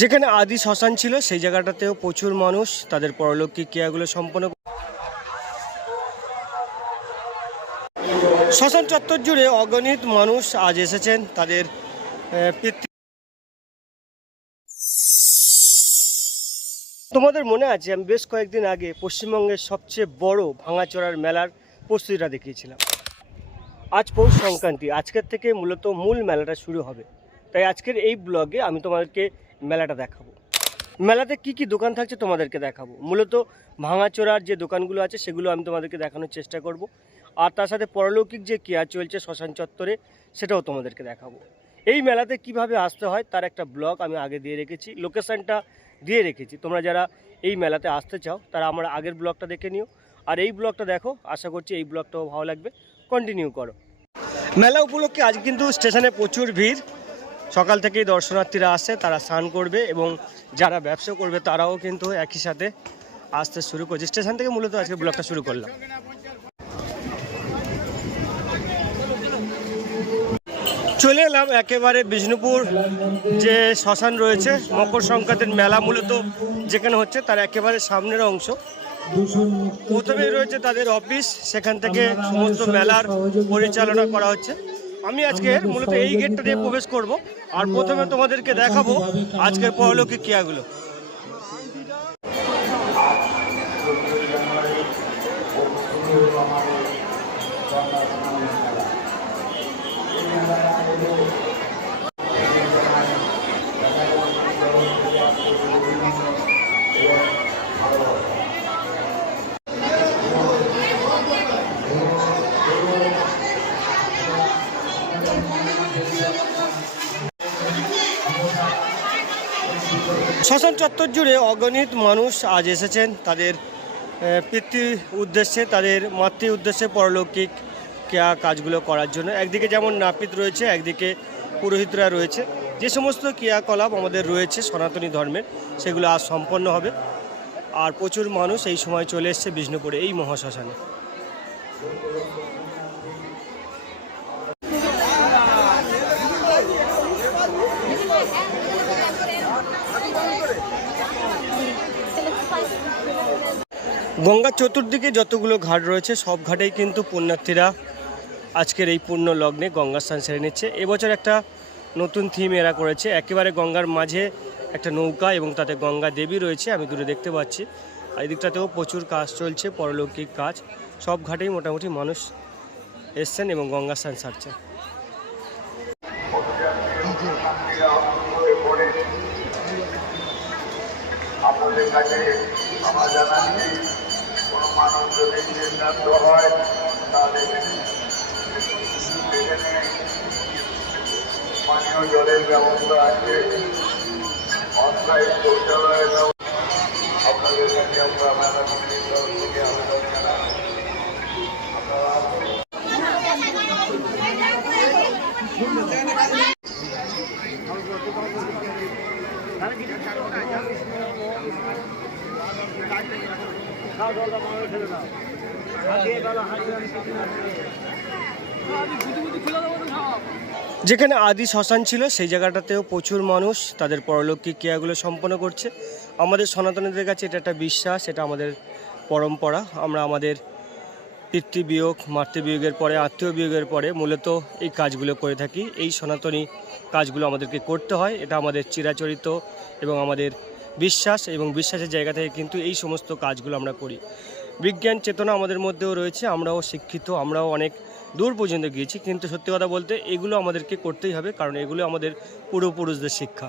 যেখানে আদি শ্মশান ছিল, সেই জায়গাটাতেও প্রচুর মানুষ তাদের পরলৌকিক ক্রিয়াগুলো সম্পন্ন শ্মশান চত্বর জুড়ে অগণিত মানুষ আজ এসেছেন তাদের পিতৃ তোমাদের মনে আছে, আমি বেশ কয়েকদিন আগে পশ্চিমবঙ্গের সবচেয়ে বড় ভাঙাচোরার মেলার প্রস্তুতিটা দেখিয়েছিলাম। আজ পৌষ সংক্রান্তি, আজকের থেকে মূলত মূল মেলাটা শুরু হবে। তাই আজকের এই ব্লগে আমি তোমাদেরকে মেলাটা দেখাবো। মেলাতে কি কি দোকান থাকছে তোমাদেরকে দেখাবো। মূলত ভাঙাচোরার যে দোকানগুলো আছে, সেগুলো আমি তোমাদেরকে দেখানোর চেষ্টা করব। আর তার সাথে পরলৌকিক যে কেয়া চলছে শ্মশান চত্বরে, সেটাও তোমাদেরকে দেখাবো। এই মেলাতে কীভাবে আসতে হয়, তার একটা ব্লগ আমি আগে দিয়ে রেখেছি। লোকেশনটা দিয়ে রেখেছি। তোমরা যারা এই মেলাতে আসতে চাও, তারা আমার আগের ব্লগটা দেখে নিও। আর এই ব্লগটা দেখো, আশা করছি এই ব্লগটাও ভালো লাগবে। কন্টিনিউ করো। মেলা উপলক্ষে আজ কিন্তু স্টেশনে প্রচুর ভিড়। সকাল থেকেই দর্শনার্থীরা আসে, তারা স্নান করবে এবং যারা ব্যবসা করবে, তারাও কিন্তু একই সাথে আসতে শুরু করছে স্টেশন থেকে মূলত আজকে ব্লগটা শুরু করলাম। চলে এলাম একেবারে বিষ্ণুপুর যে শ্মশান রয়েছে, মকর সংক্রান্তির মেলা মূলত যেখানে হচ্ছে তার একেবারে সামনের অংশ। প্রথমেই রয়েছে তাদের অফিস, সেখান থেকে সমস্ত মেলার পরিচালনা করা হচ্ছে। আমি আজকে মূলত এই গেটটা দিয়ে প্রবেশ করব আর প্রথমে তোমাদেরকে দেখাবো আজকের পরলৌকিক ক্রিয়াগুলো। শ্মশান চত্বর জুড়ে অগণিত মানুষ আজ এসেছেন। তাদের পিতৃ উদ্দেশ্যে, তাদের মাতৃ উদ্দেশ্যে পরলৌকিক ক্রিয়া কাজগুলো করার জন্য। একদিকে যেমন নাপিত রয়েছে, একদিকে পুরোহিতরা রয়েছে। যে সমস্ত ক্রিয়াকলাপ আমাদের রয়েছে সনাতনী ধর্মের, সেগুলো আজ সম্পন্ন হবে। আর প্রচুর মানুষ এই সময় চলে এসছে বিষ্ণুপুরে, এই মহাশ্মশানে। গঙ্গার চতুর্দিকে যতগুলো ঘাট রয়েছে, সব ঘাটেই কিন্তু পুণ্যার্থীরা আজকের এই পূর্ণ লগ্নে গঙ্গা স্নান সেরে নিচ্ছে। এবছর একটা নতুন থিম এরা করেছে। একেবারে গঙ্গার মাঝে একটা নৌকা এবং তাতে গঙ্গা দেবী রয়েছে, আমি দূরে দেখতে পাচ্ছি। আর এদিকটাতেও প্রচুর কাজ চলছে, পরলৌকিক কাজ। সব ঘাটেই মোটামুটি মানুষ এসছেন এবং গঙ্গা স্নান সারছেন। আপনাদের কাছে আমার কোনো মানুষ যদি সিদ্ধান্ত হয় তাহলে সেখানে পানীয় জলের ব্যবস্থা আছে অস্থায়ী শৌচালয়ের ব্যবস্থা আপনাদের কাছে আমরা মেলা যেখানে আদি শ্মশান ছিল, সেই জায়গাটাতেও প্রচুর মানুষ তাদের পরলৌকিক ক্রিয়াগুলো সম্পন্ন করছে। আমাদের সনাতনীদের কাছে এটা একটা বিশ্বাস, এটা আমাদের পরম্পরা। আমরা আমাদের পিতৃবিয়োগ, মাতৃবিয়োগের পরে আত্মীয় বিয়োগের পরে মূলত এই কাজগুলো করে থাকি। এই সনাতনী কাজগুলো আমাদেরকে করতে হয়। এটা আমাদের চিরাচরিত এবং আমাদের বিশ্বাস এবং বিশ্বাসের জায়গা থেকে কিন্তু এই সমস্ত কাজগুলো আমরা করি। বিজ্ঞান চেতনা আমাদের মধ্যেও রয়েছে, আমরাও শিক্ষিত, আমরাও অনেক দূর পর্যন্ত গিয়েছি, কিন্তু সত্যি কথা বলতে এগুলো আমাদেরকে করতেই হবে, কারণ এগুলো আমাদের পূর্বপুরুষদের শিক্ষা।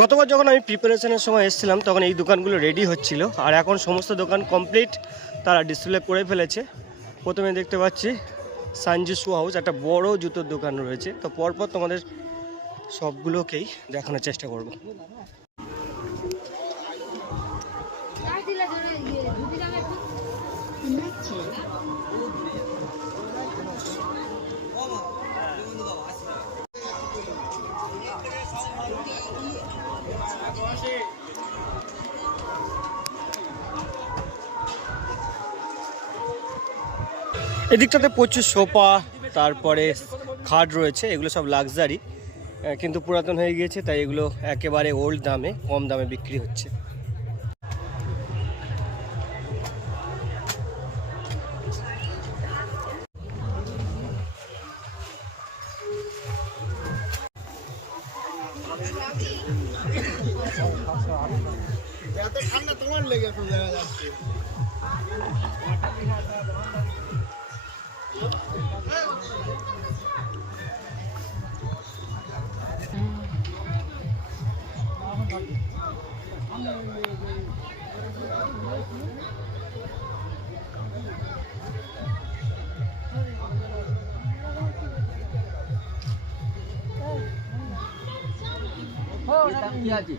গতবার যখন আমি প্রিপারেশনের সময় এসেছিলাম, তখন এই দোকানগুলো রেডি হচ্ছিল। আর এখন সমস্ত দোকান কমপ্লিট তারা ডিসপ্লে করে ফেলেছে। প্রথমে দেখতে পাচ্ছি সানজু শু হাউস একটা বড় জুতোর দোকান রয়েছে। তো পরপর তোমাদের সবগুলোকেই দেখানোর চেষ্টা করব। এদিকটাতে প্রচুর সোফা, তারপরে খাট রয়েছে, এগুলো সব লাক্সারি কিন্তু পুরাতন হয়ে গিয়েছে, তাই এগুলো একেবারে ওল্ড দামে, কম দামে বিক্রি হচ্ছে। 어, 어, 어, 일단 이야기.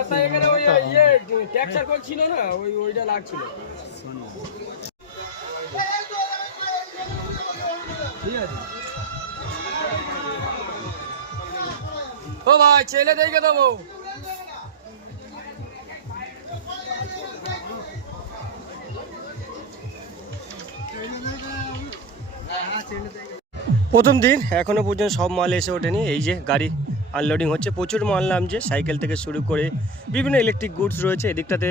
আছে এখানে ওই ইয়ে ট্যাক্সার করছিল না ওই ওইটা লাগছিল ঠিক আছে ও ভাই ছেলে দেখে দেবো। প্রথম দিন এখনও পর্যন্ত সব মাল এসে ওঠেনি। এই যে গাড়ি আনলোডিং হচ্ছে। প্রচুর মাল নামছে। সাইকেল থেকে শুরু করে বিভিন্ন ইলেকট্রিক গুডস রয়েছে। এদিকটাতে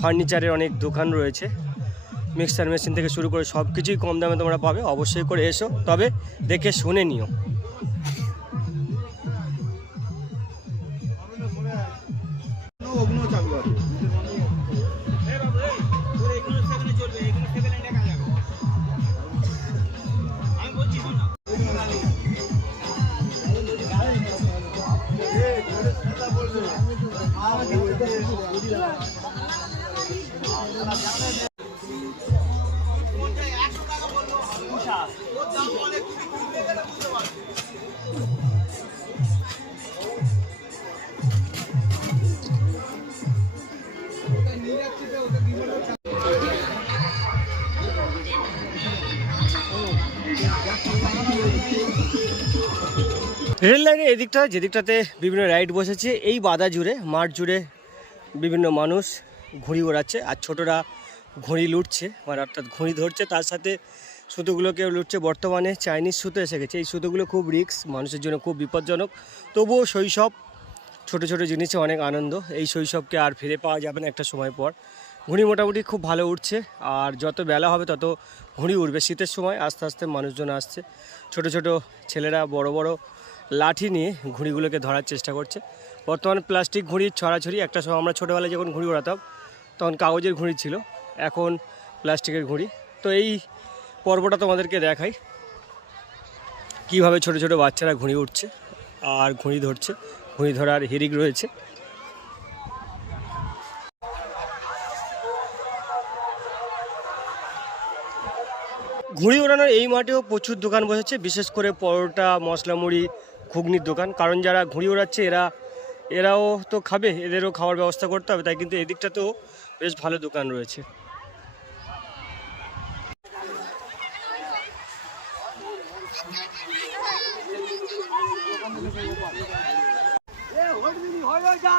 ফার্নিচারের অনেক দোকান রয়েছে। মিক্সার মেশিন থেকে শুরু করে সব কিছুই কম দামে তোমরা পাবে। অবশ্যই করে এসো। তবে দেখে শুনে নিও। রেল লাইনের এদিকটা, যেদিকটাতে বিভিন্ন রাইড বসেছে, এই বাধা জুড়ে, মাঠ জুড়ে বিভিন্ন মানুষ ঘুড়ি ওড়াচ্ছে, আর ছোটরা ঘুড়ি লুটছে মানে অর্থাৎ ঘুড়ি ধরছে, তার সাথে সুতোগুলোকেও লুটছে। বর্তমানে চাইনিজ সুতো এসে গেছে। এই সুতোগুলো খুব রিস্ক, মানুষের জন্য খুব বিপজ্জনক। তবুও শৈশব, ছোট ছোট জিনিসে অনেক আনন্দ। এই শৈশবকে আর ফিরে পাওয়া যাবে না একটা সময় পর। ঘুড়ি মোটামুটি খুব ভালো উঠছে, আর যত বেলা হবে তত ঘুড়ি উঠবে শীতের সময় আস্তে আস্তে মানুষজন আসছে। ছোট ছোট ছেলেরা, বড় বড় লাঠি নিয়ে ঘুড়িগুলোকে ধরার চেষ্টা করছে। বর্তমানে প্লাস্টিক ঘুড়ির ছড়াছড়ি একটা সময় আমরা ছোটোবেলায় যখন ঘুড়ি ওড়াতাম, তখন কাগজের ঘুড়ি ছিল, এখন প্লাস্টিকের ঘুড়ি। তো এই পর্বটা তোমাদেরকে দেখাই, কীভাবে ছোট ছোট বাচ্চারা ঘুড়ি উঠছে আর ঘুড়ি ধরছে। ঘুড়ি ধরার হিরিক রয়েছে। ঘুড়ি ওড়ানোর এই মাঠেও প্রচুর দোকান বসেছে, বিশেষ করে পরোটা মশলা মুড়ি ঘুগনির দোকান। কারণ যারা ঘুড়ি ওড়াচ্ছে এরা এরাও তো খাবে এদেরও খাওয়ার ব্যবস্থা করতে হবে তাই কিন্তু এদিকটাতেও বেশ ভালো দোকান রয়েছে। এ হলদিনি হয়ে যা